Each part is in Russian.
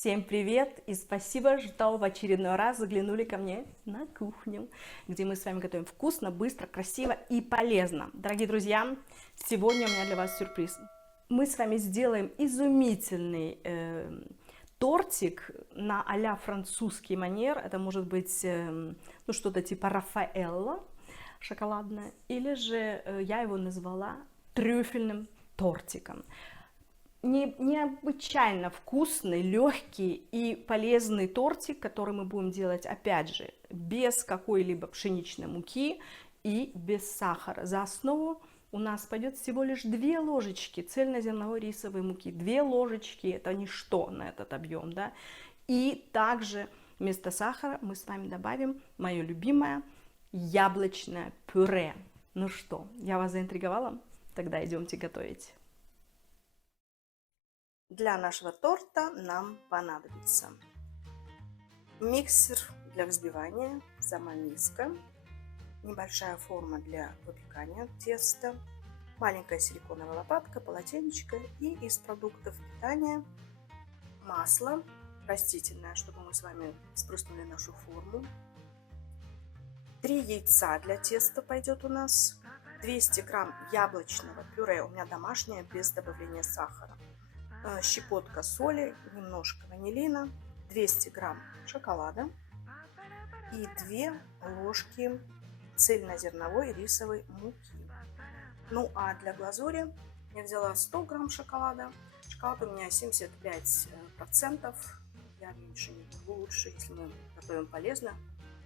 Всем привет и спасибо, что в очередной раз заглянули ко мне на кухню, где мы с вами готовим вкусно, быстро, красиво и полезно. Дорогие друзья, сегодня у меня для вас сюрприз. Мы с вами сделаем изумительный тортик на а-ля французский манер. Это может быть что-то типа Рафаэлло шоколадное, или же я его назвала трюфельным тортиком. Необычайно вкусный, легкий и полезный тортик, который мы будем делать, опять же, без какой-либо пшеничной муки и без сахара. За основу у нас пойдет всего лишь 2 ложечки цельнозерновой рисовой муки. 2 ложечки – это ничто на этот объем, да. И также вместо сахара мы с вами добавим мое любимое яблочное пюре. Ну что, я вас заинтриговала? Тогда идемте готовить. Для нашего торта нам понадобится миксер для взбивания, самая низкая, небольшая форма для выпекания теста, маленькая силиконовая лопатка, полотенечко и из продуктов питания масло растительное, чтобы мы с вами спрыснули нашу форму. 3 яйца для теста пойдет у нас, 200 грамм яблочного пюре, у меня домашнее, без добавления сахара. Щепотка соли, немножко ванилина, 200 грамм шоколада и 2 ложки цельнозерновой рисовой муки. Ну а для глазури я взяла 100 грамм шоколада. Шоколад у меня 75%. Я меньше не могу, лучше, если мы готовим полезно,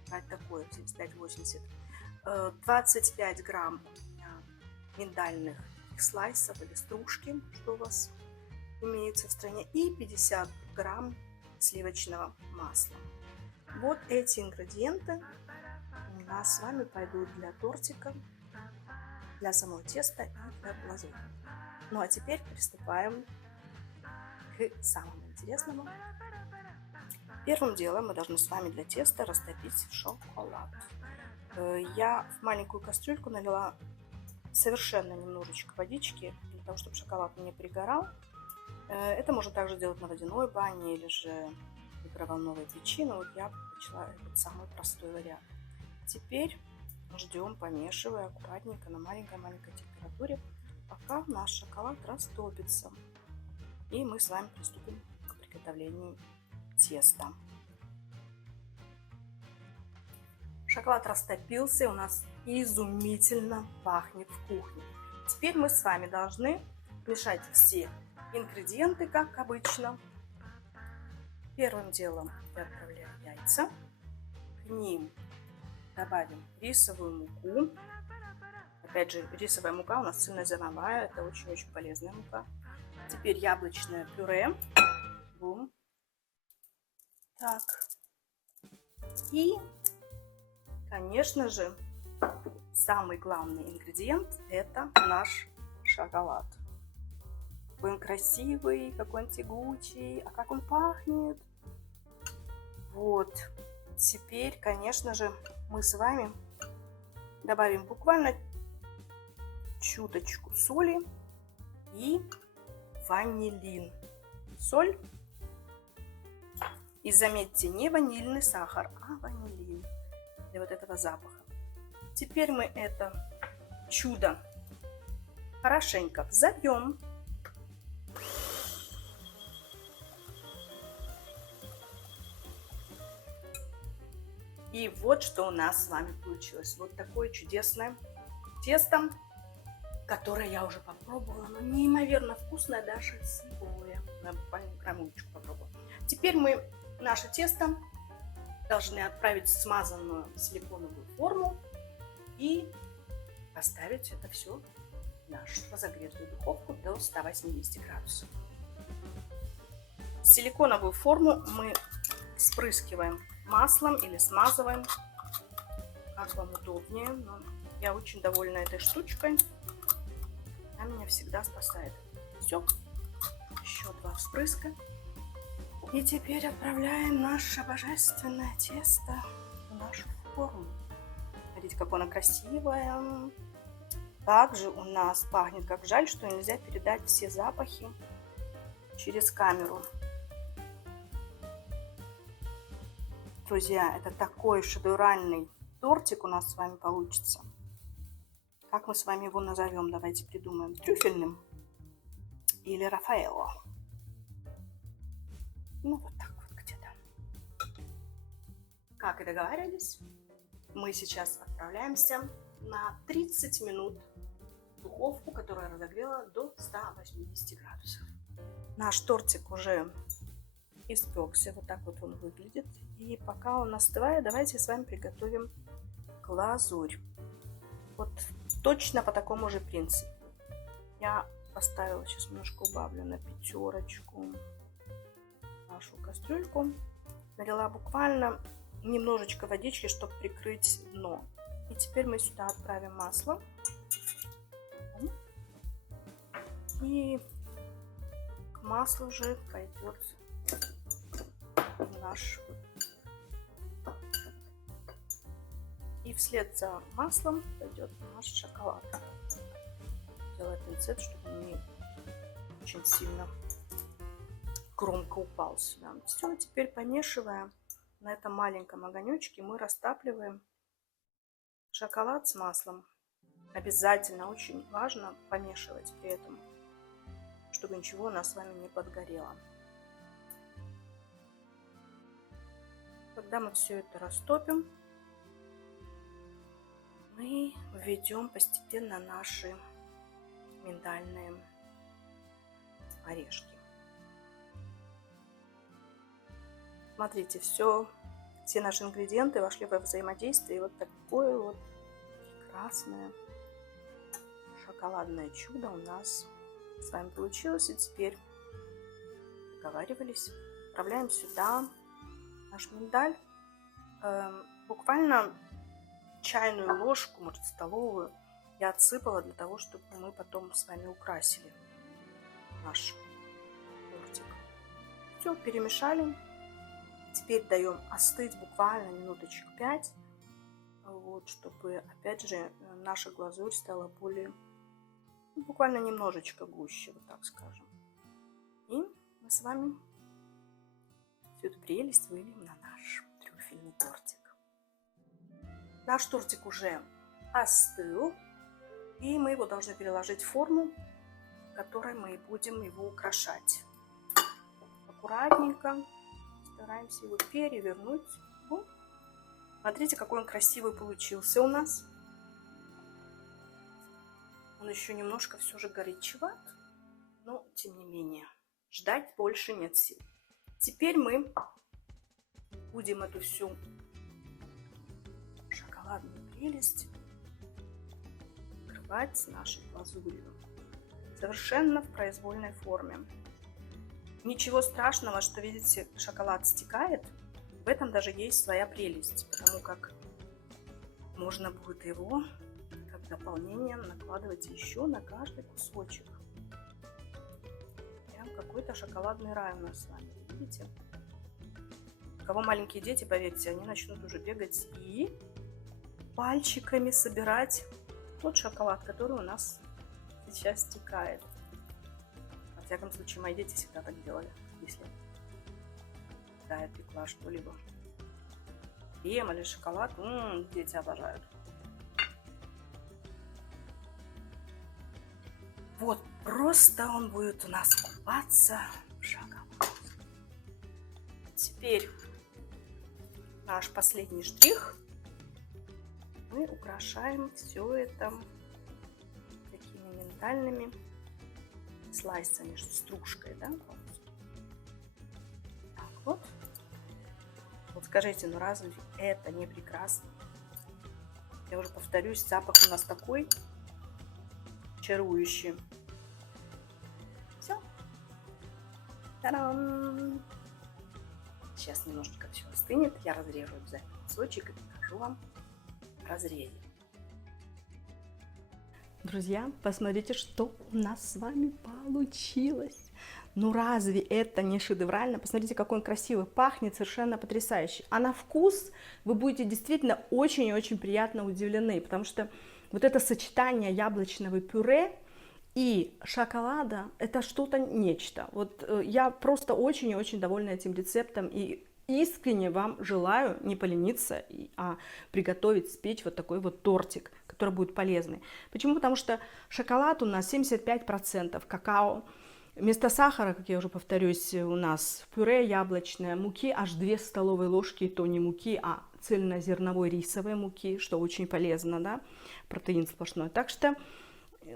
брать такое, 75-80. 25 грамм миндальных слайсов или стружки, что у вас имеется в стране, и 50 грамм сливочного масла. Вот эти ингредиенты у нас с вами пойдут для тортика, для самого теста и для глазури. Ну а теперь приступаем к самому интересному. Первым делом мы должны с вами для теста растопить шоколад. Я в маленькую кастрюльку налила совершенно немножечко водички, для того, чтобы шоколад не пригорал. Это можно также делать на водяной бане или же микроволновой печи, но вот я предпочла этот самый простой вариант. Теперь ждем, помешивая аккуратненько на маленькой-маленькой температуре, пока наш шоколад растопится. И мы с вами приступим к приготовлению теста. Шоколад растопился, у нас изумительно пахнет в кухне. Теперь мы с вами должны мешать все ингредиенты, как обычно. Первым делом я отправляю яйца. К ним добавим рисовую муку. Опять же, рисовая мука у нас цельнозерновая, это очень-очень полезная мука. Теперь яблочное пюре. Бум. Так. И, конечно же, самый главный ингредиент – это наш шоколад. Какой он красивый, какой он тягучий, а как он пахнет. Вот. Теперь, конечно же, мы с вами добавим буквально чуточку соли и ванилин. Соль. И заметьте, не ванильный сахар, а ванилин для вот этого запаха. Теперь мы это чудо хорошенько взовьем. И вот что у нас с вами получилось. Вот такое чудесное тесто, которое я уже попробовала. Оно неимоверно вкусное, даже сырое. Я буквально граммулечку попробовала. Теперь мы наше тесто должны отправить в смазанную силиконовую форму и поставить это все в нашу разогретую духовку до 180 градусов. Силиконовую форму мы спрыскиваем маслом или смазываем, как вам удобнее. Но я очень довольна этой штучкой, она меня всегда спасает. Все, еще 2 вспрыска. И теперь отправляем наше божественное тесто в нашу форму. Смотрите, как оно красивое. Также у нас пахнет, как жаль, что нельзя передать все запахи через камеру. Друзья, это такой шедевральный тортик у нас с вами получится. Как мы с вами его назовем? Давайте придумаем. Трюфельным или Рафаэлло? Ну, вот так вот где-то. Как и договаривались, мы сейчас отправляемся на 30 минут в духовку, которая разогрела до 180 градусов. Наш тортик уже испекся, вот так вот он выглядит. И пока он остывает, давайте с вами приготовим глазурь. Вот точно по такому же принципу. Я поставила, сейчас немножко убавлю на 5 нашу кастрюльку. Налила буквально немножечко водички, чтобы прикрыть дно. И теперь мы сюда отправим масло. И к маслу же пойдет наш. И вслед за маслом пойдет наш шоколад. Делаю пинцет, чтобы он не очень сильно громко упал сюда. Все, теперь помешивая на этом маленьком огонечке, мы растапливаем шоколад с маслом. Обязательно, очень важно помешивать при этом, чтобы ничего у нас с вами не подгорело. Когда мы все это растопим, мы введем постепенно наши миндальные орешки. Смотрите, все наши ингредиенты вошли во взаимодействие. И вот такое вот прекрасное шоколадное чудо у нас с вами получилось. И теперь договаривались, отправляем сюда наш миндаль. Буквально чайную ложку, может столовую, я отсыпала для того, чтобы мы потом с вами украсили наш тортик. Все, перемешали. Теперь даем остыть буквально минуточек 5, вот, чтобы, опять же, наша глазурь стала более, буквально немножечко гуще, вот так скажем. И мы с вами всю эту прелесть выльем на наш трюфельный тортик. Наш тортик уже остыл, и мы его должны переложить в форму, в которой мы будем его украшать. Аккуратненько стараемся его перевернуть. Вот. Смотрите, какой он красивый получился у нас. Он еще немножко все же горячеват, но тем не менее ждать больше нет сил. Теперь мы будем эту всю шоколадную прелесть покрывать нашей глазурью совершенно в произвольной форме. Ничего страшного, что, видите, шоколад стекает. В этом даже есть своя прелесть, потому как можно будет его как дополнение накладывать еще на каждый кусочек. Прям какой-то шоколадный рай у нас с вами, видите? У кого маленькие дети, поверьте, они начнут уже бегать и пальчиками собирать тот шоколад, который у нас сейчас стекает. Во всяком случае, мои дети всегда так делали, если да, я пекла что-либо. Крем или шоколад, дети обожают. Вот, просто он будет у нас купаться в шоколаде. Теперь наш последний штрих. Мы украшаем все это такими миндальными слайсами, стружкой, да? Так вот. Вот скажите, ну разве это не прекрасно? Я уже повторюсь, запах у нас такой чарующий. Все. Та-дам! Сейчас немножечко все остынет. Я разрежу обязательно кусочек и покажу вам разрезе. Друзья, посмотрите, что у нас с вами получилось. Ну разве это не шедеврально? Посмотрите, какой он красивый, пахнет совершенно потрясающе. А на вкус вы будете действительно очень и очень приятно удивлены, потому что вот это сочетание яблочного пюре и шоколада — это что-то нечто. Вот я просто очень и очень довольна этим рецептом, и искренне вам желаю не полениться, а приготовить, спечь вот такой вот тортик, который будет полезный. Почему? Потому что шоколад у нас 75%, какао. Вместо сахара, как я уже повторюсь, у нас пюре яблочное, муки аж 2 столовые ложки, и то не муки, а цельнозерновой рисовой муки, что очень полезно, да, протеин сплошной. Так что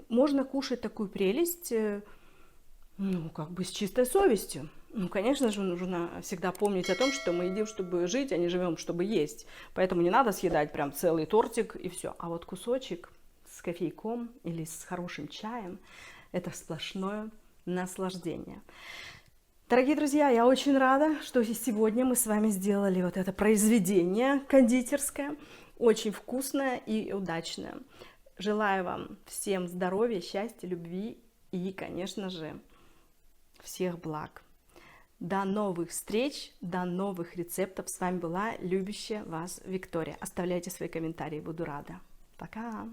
можно кушать такую прелесть, ну, как бы с чистой совестью. Ну, конечно же, нужно всегда помнить о том, что мы едим, чтобы жить, а не живем, чтобы есть. Поэтому не надо съедать прям целый тортик и все. А вот кусочек с кофейком или с хорошим чаем – это сплошное наслаждение. Дорогие друзья, я очень рада, что сегодня мы с вами сделали вот это произведение кондитерское. Очень вкусное и удачное. Желаю вам всем здоровья, счастья, любви и, конечно же, всех благ. До новых встреч, до новых рецептов. С вами была любящая вас Виктория. Оставляйте свои комментарии, буду рада. Пока!